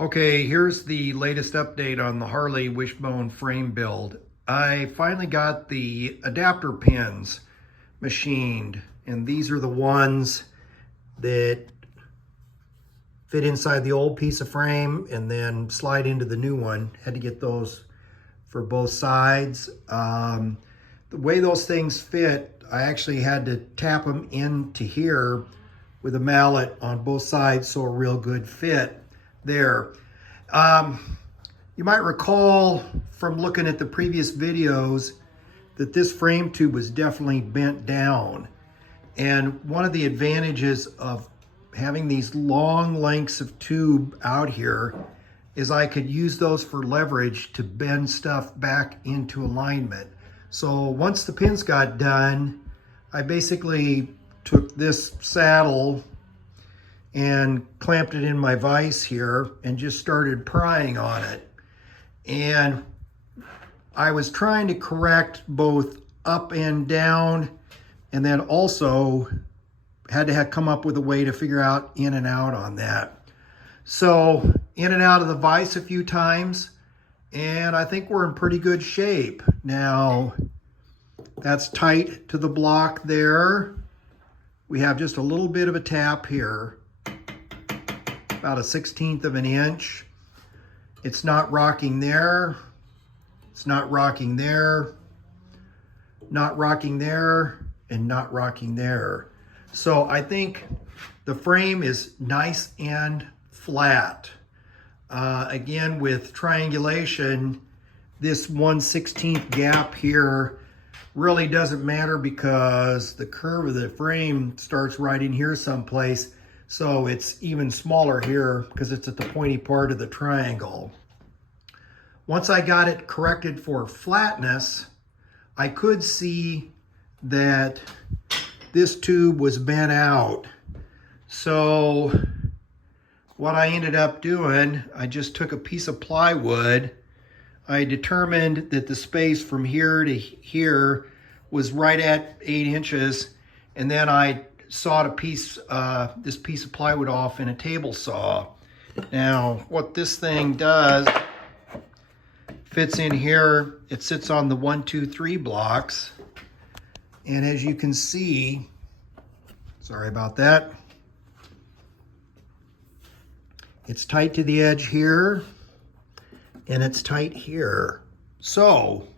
Okay, here's the latest update on the Harley Wishbone frame build. I finally got the adapter pins machined, and these are the ones that fit inside the old piece of frame and then slide into the new one. Had to get those for both sides. The way those things fit, I actually had to tap them into here with a mallet on both sides, so a real good fit there. You might recall from looking at the previous videos that this frame tube was definitely bent down. And one of the advantages of having these long lengths of tube out here is I could use those for leverage to bend stuff back into alignment. So once the pins got done, I basically took this saddle and clamped it in my vise here and just started prying on it. And I was trying to correct both up and down, and then also had to come up with a way to figure out in and out on that. So in and out of the vise a few times, and I think we're in pretty good shape. Now, that's tight to the block there. We have just a little bit of a tap here, about a 1/16 of an inch. It's not rocking there. It's not rocking there. Not rocking there, and not rocking there. So I think the frame is nice and flat. Again, with triangulation, this 1/16 gap here really doesn't matter because the curve of the frame starts right in here someplace. So it's even smaller here because it's at the pointy part of the triangle. Once I got it corrected for flatness, I could see that this tube was bent out. So what I ended up doing, I just took a piece of plywood. I determined that the space from here to here was right at 8 inches, and then I sawed a piece, this piece of plywood off in a table saw. Now, what this thing does, fits in here. It sits on the 1, 2, 3 blocks, and as you can see, sorry about that, it's tight to the edge here, and it's tight here. So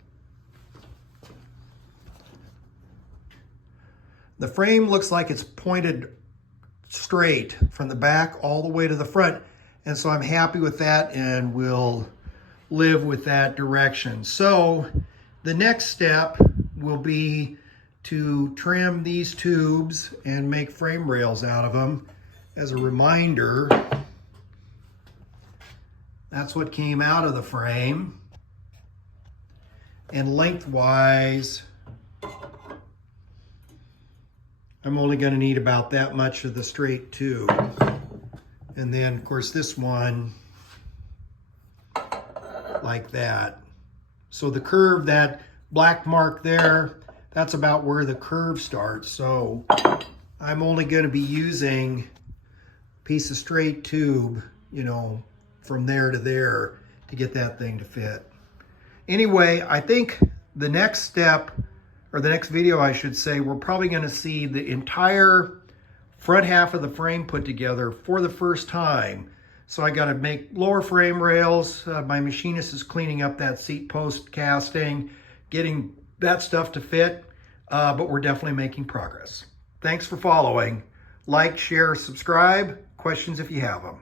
the frame looks like it's pointed straight from the back all the way to the front. And so I'm happy with that, and we'll live with that direction. So the next step will be to trim these tubes and make frame rails out of them. As a reminder, that's what came out of the frame. And lengthwise, I'm only going to need about that much of the straight tube. And then, of course, this one, like that. So the curve, that black mark there, that's about where the curve starts. So I'm only going to be using a piece of straight tube, you know, from there to there to get that thing to fit. Anyway, I think the next step, or the next video I should say, we're probably going to see the entire front half of the frame put together for the first time. So I got to make lower frame rails. My machinist is cleaning up that seat post casting, getting that stuff to fit, but we're definitely making progress. Thanks for following. Like, share, subscribe. Questions if you have them.